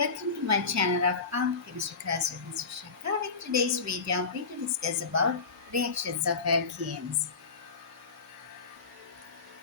Welcome to my channel of Alkenes with Vishaka. In today's video, I'm going to discuss about reactions of alkenes.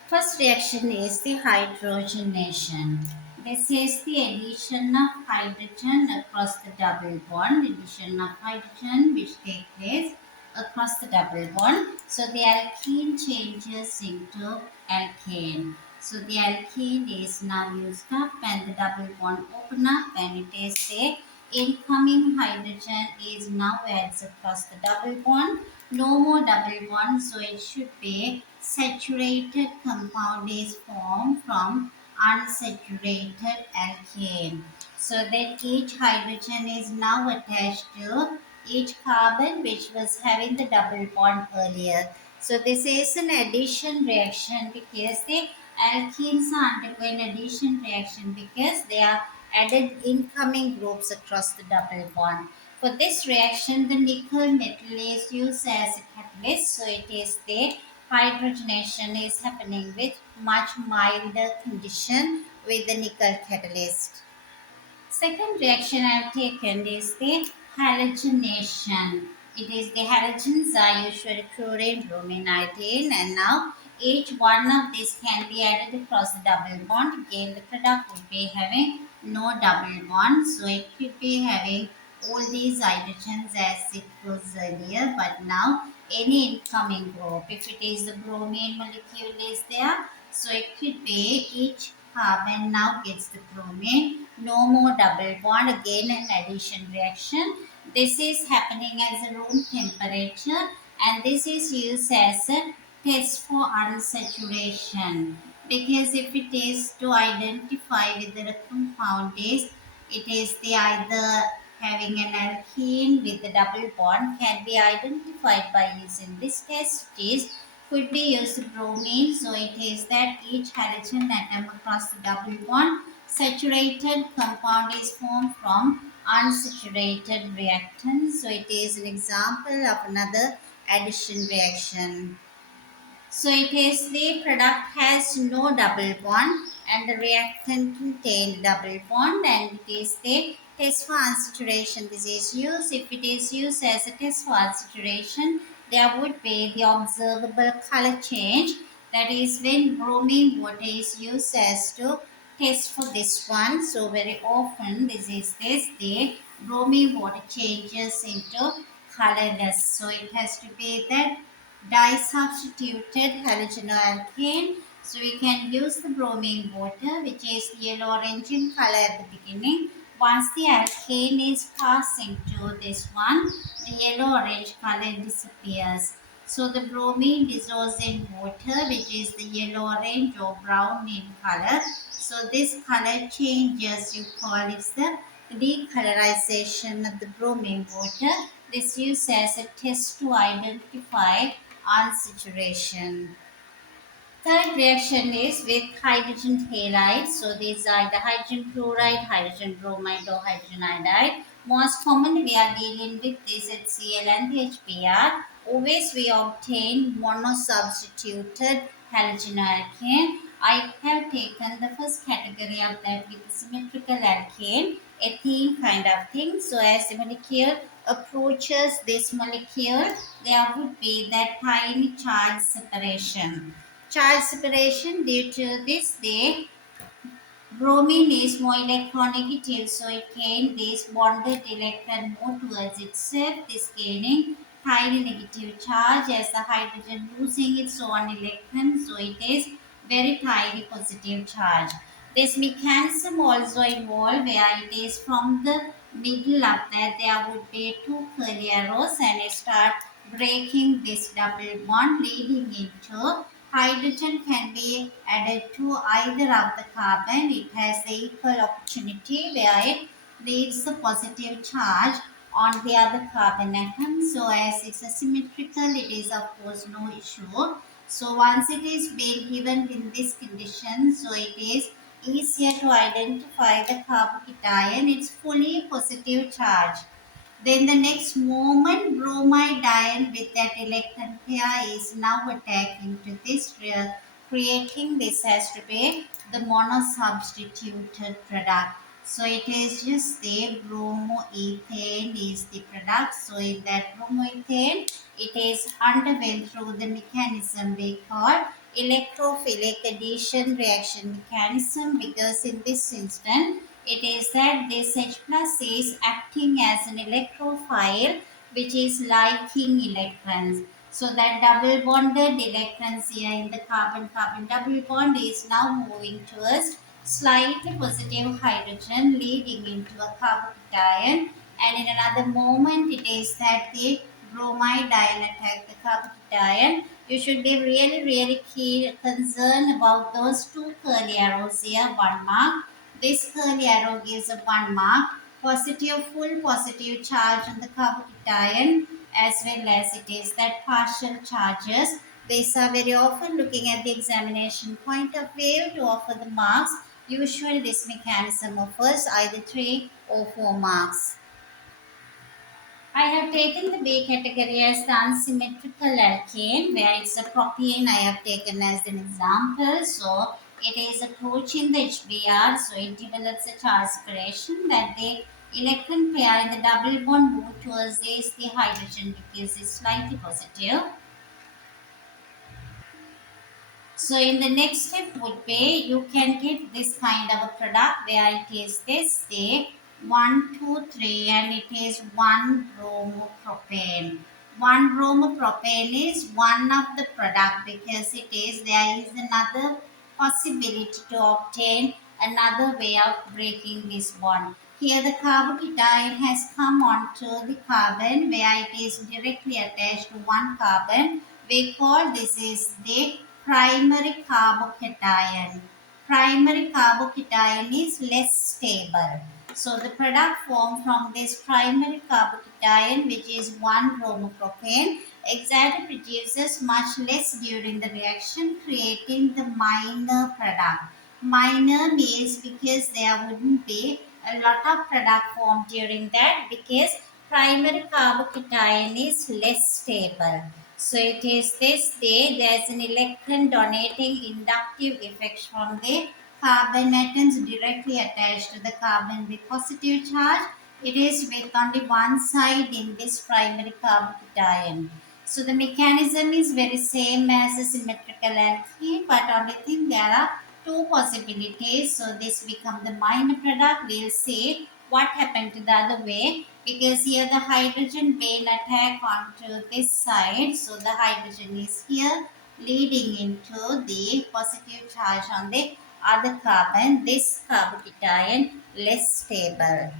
First reaction is the hydrogenation. This is the addition of hydrogen across the double bond, addition of hydrogen which takes place across the double bond. So the alkene changes into alkane. So the alkene is now used up and the double bond open up and it is the incoming hydrogen is now adds across the double bond. No more double bond, so it should be saturated compound is formed from unsaturated alkane. So that each hydrogen is now attached to each carbon which was having the double bond earlier. So this is an addition reaction because the alkenes are undergoing addition reaction because they are added incoming groups across the double bond. For this reaction, the nickel metal is used as a catalyst, so it is the hydrogenation is happening with much milder condition with the nickel catalyst. Second reaction I have taken is the halogenation. It is the halogens are usually chlorine, bromine, iodine, and now each one of these can be added across the double bond. Again, the product would be having no double bond, so it could be having all these hydrogens as it was earlier, but now any incoming group, if it is the bromine molecule is there, so it could be each carbon now gets the bromine, no more double bond, again an addition reaction. This is happening as a room temperature and this is used as a test for unsaturation, because if it is to identify whether a compound is, it is the either having an alkene with a double bond can be identified by using this test. It is could be used bromine, so it is that each halogen atom across the double bond saturated compound is formed from unsaturated reactants, so it is an example of another addition reaction. So it is the product has no double bond and the reactant contained double bond, and it is the test for unsaturation. This is used. If it is used as a test for unsaturation, there would be the observable color change. That is when bromine water is used as to test for this one. So very often this is the bromine water changes into colorless. So it has to be that disubstituted halogenoalkane. So we can use the bromine water which is yellow orange in color at the beginning. Once the alkane is passing to this one, the yellow orange color disappears. So the bromine dissolves in water which is the yellow orange or brown in color. So this color changes, you call it the decolorization of the bromine water. This used as a test to identify unsaturation. Third reaction is with hydrogen halide. So these are the hydrogen chloride, hydrogen bromide or hydrogen iodide. Most commonly we are dealing with this HCl and the HBr. Always we obtain monosubstituted halogenoalkane. I have taken the first category of that with symmetrical alkane, ethene kind of thing. So as the molecule approaches this molecule, there would be that tiny charge separation. Charge separation, due to this, the bromine is more electronegative, so it gains this bonded electron more towards itself, this gaining tiny negative charge as the hydrogen losing its own electron, so it is very tiny positive charge. This mechanism also involved where it is from the middle of that there would be two curly arrows and it start breaking this double bond, leading into hydrogen can be added to either of the carbon. It has the equal opportunity where it leaves the positive charge on the other carbon atom. So as it's a symmetrical, it is of course no issue. So once it is being given in this condition, so it is easier to identify the carbocation. It's fully positive charge. Then the next moment, bromide ion with that electron pair is now attacking to this rear, creating this has to be the monosubstituted product. So it is just the bromoethane is the product. So in that bromoethane, it is underwent through the mechanism we call electrophilic addition reaction mechanism, because in this instance it is that this H plus is acting as an electrophile which is liking electrons. So that double bonded electrons here in the carbon-carbon double bond is now moving towards slightly positive hydrogen leading into a carbon and in another moment it is that the bromide ion attack the carbon. You should be really keen concerned about those two curly arrows here, 1 mark. This curly arrow gives a 1 mark, positive full positive charge on the carbon as well as it is that partial charges. These are very often looking at the examination point of view to offer the marks. Usually this mechanism offers either 3 or 4 marks. I have taken the B category as the unsymmetrical alkane, where it's a propane I have taken as an example. So it is approaching the HBr, so it develops a charge separation that the electron pair in the double bond move towards the hydrogen because it's slightly positive. So in the next step would be you can get this kind of a product where it is this say 1, 2, 3 and it is 1 bromopropane. 1 bromopropane is one of the product because it is there is another possibility to obtain another way of breaking this bond. Here the carbocation has come onto the carbon where it is directly attached to one carbon. We call this is the primary carbocation. Primary carbocation is less stable. So the product formed from this primary carbocation, which is 1 bromopropane, exactly produces much less during the reaction, creating the minor product. Minor means because there wouldn't be a lot of product formed during that because primary carbocation is less stable. So it is this day there is an electron donating inductive effect from the carbon atoms directly attached to the carbon with positive charge. It is with only one side in this primary carbocation. So the mechanism is very same as a symmetrical alkene, but only thing there are two possibilities. So this become the minor product. We'll see what happened to the other way because here the hydrogen bane attack onto this side. So the hydrogen is here leading into the positive charge on the other carbon. This carbocation less stable.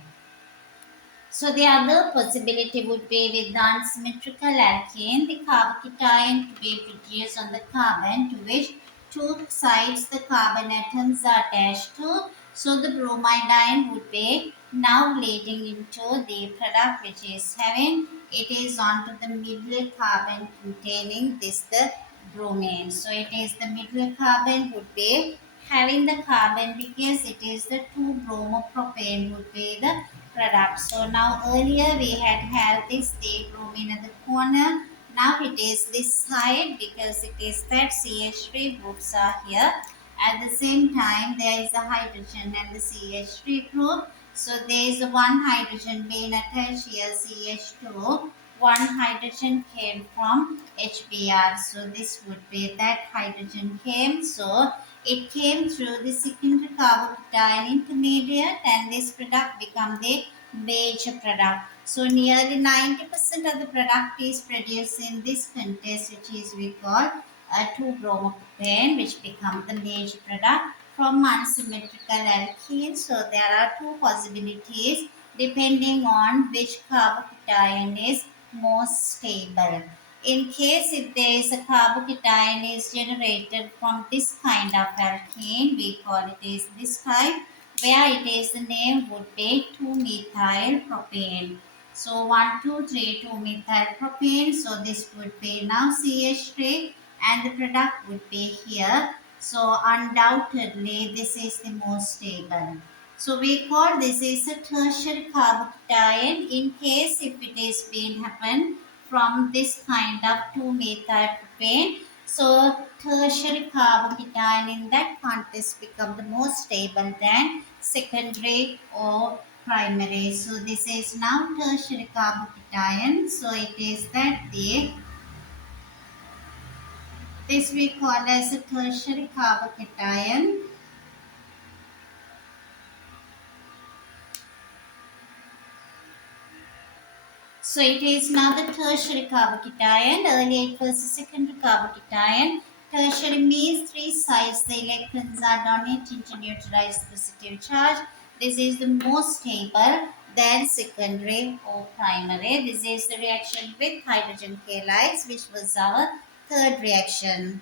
So the other possibility would be with the unsymmetrical alkane, the carbocation to be produced on the carbon to which two sides the carbon atoms are attached to. So the bromide ion would be now leading into the product which is having it is onto the middle carbon containing this the bromine. So it is the middle carbon would be having the carbon because it is the 2 bromopropane would be the product. So now earlier we had this the bromine at the corner. Now it is this side because it is that CH3 groups are here. At the same time there is a hydrogen and the CH3 group. So there is one hydrogen being attached here CH2. One hydrogen came from HBr. So this would be that hydrogen came. So it came through the secondary carbocation intermediate and this product become the major product. So nearly 90% of the product is produced in this context which is we call 2-bromopropane which become the major product from unsymmetrical alkene. So there are two possibilities depending on which carbocation is most stable. In case if there is a carbocation is generated from this kind of alkene, we call it is this type, where it is the name would be 2-methyl propane. So 1, 2, 3, 2-methyl propane. So this would be now CH3 and the product would be here. So undoubtedly this is the most stable. So we call this is a tertiary carbocation in case if it is being happen from this kind of 2-methyl propane. So tertiary carbocation in that context become the most stable than secondary or primary. So this is now tertiary carbocation. So it is that this we call as a tertiary carbocation. So it is now the tertiary carbocation. Earlier it was the secondary carbocation. Tertiary means three sides. The electrons are donated to neutralize the positive charge. This is the most stable than secondary or primary. This is the reaction with hydrogen halides, which was our third reaction.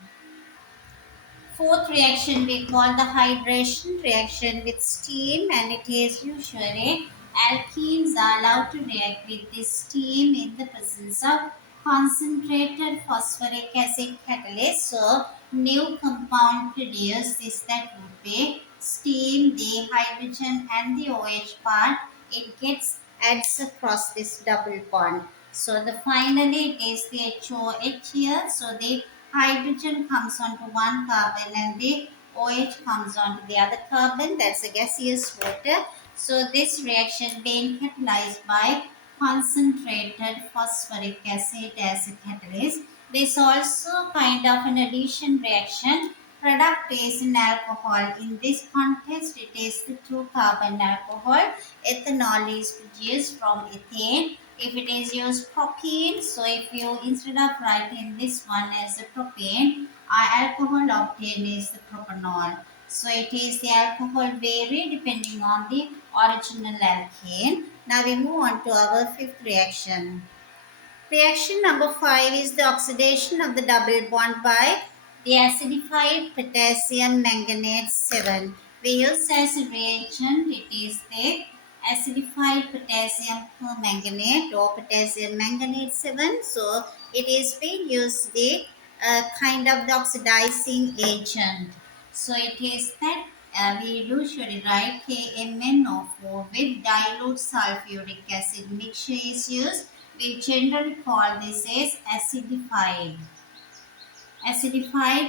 Fourth reaction we call the hydration reaction with steam, and it is usually alkenes are allowed to react with this steam in the presence of concentrated phosphoric acid catalyst. So new compound produced is that would be steam, the hydrogen and the OH part. It gets adds across this double bond. So the finally it is the HOH here. So the hydrogen comes onto one carbon and the OH comes onto the other carbon. That's a gaseous water. So this reaction being catalyzed by concentrated phosphoric acid as a catalyst. This also kind of an addition reaction. Product is an alcohol. In this context, it is the 2-carbon alcohol. Ethanol is produced from ethane. If it is used propane, so if you instead of writing this one as the propane, our alcohol obtained is the propanol. So it is the alcohol vary depending on the original alkane. Now we move on to our fifth reaction. Reaction number 5 is the oxidation of the double bond by the acidified potassium manganate 7. We use as a reagent, it is the acidified potassium permanganate or potassium manganate 7. So it is being used the kind of the oxidizing agent. So it is that we usually write KMnO4 with dilute sulfuric acid mixture is used. We generally call this as acidified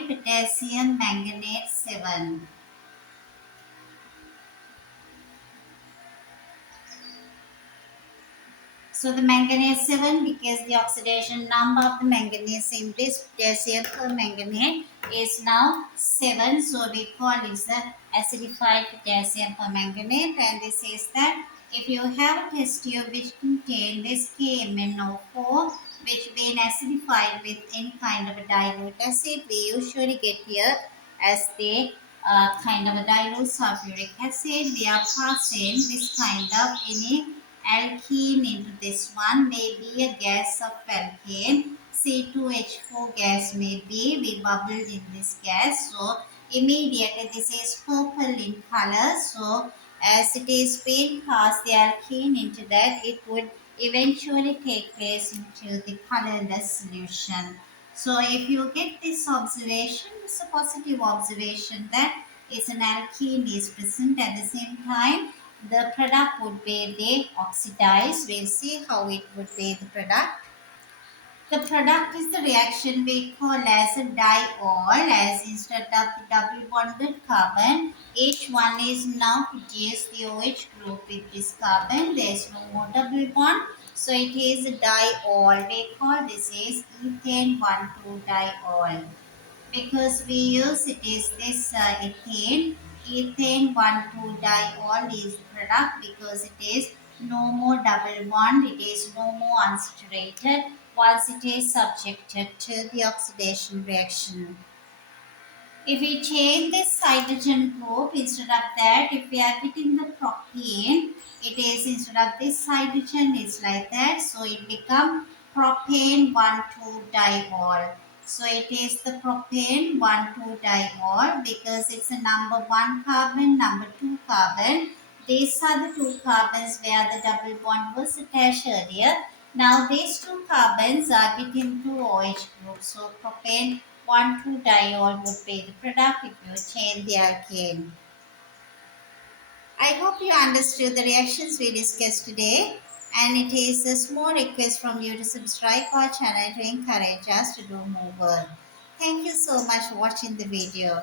potassium manganate 7. So the manganese 7, because the oxidation number of the manganese in this potassium permanganate is now 7. So we call it the acidified potassium permanganate, and this is that if you have a test tube which contain this KMnO4 which been acidified with any kind of a dilute acid, we usually get here as the kind of a dilute sulfuric acid. We are passing this kind of any alkene into this one, may be a gas of alkane. C2H4 gas may be, we bubbled in this gas. So immediately this is purple in color. So as it is being passed the alkene into that, it would eventually take place into the colorless solution. So if you get this observation, it's a positive observation that it's an alkene is present. At the same time, the product would be the oxidized. We'll see how it would be the product. The product is the reaction we call as a diol, as instead of the double bonded carbon, each one is now produced the OH group with this carbon. There is no more double bond. So it is a diol. We call this is ethane 1,2-diol. Because we use it is this ethane 1,2-diol is the product, because it is no more double bond, it is no more unsaturated once it is subjected to the oxidation reaction. If we change this hydrogen group, instead of that, if we are getting the propane, it is instead of this hydrogen, it's like that. So it becomes propane 1,2-diol. So it is the propane 1,2-diol because it's a number 1 carbon, number 2 carbon. These are the 2 carbons where the double bond was attached earlier. Now these 2 carbons are getting to OH group. So propane 1,2-diol would be the product if you change the alkane. I hope you understood the reactions we discussed today, and it is a small request from you to subscribe our channel to encourage us to do more work. Thank you so much for watching the video.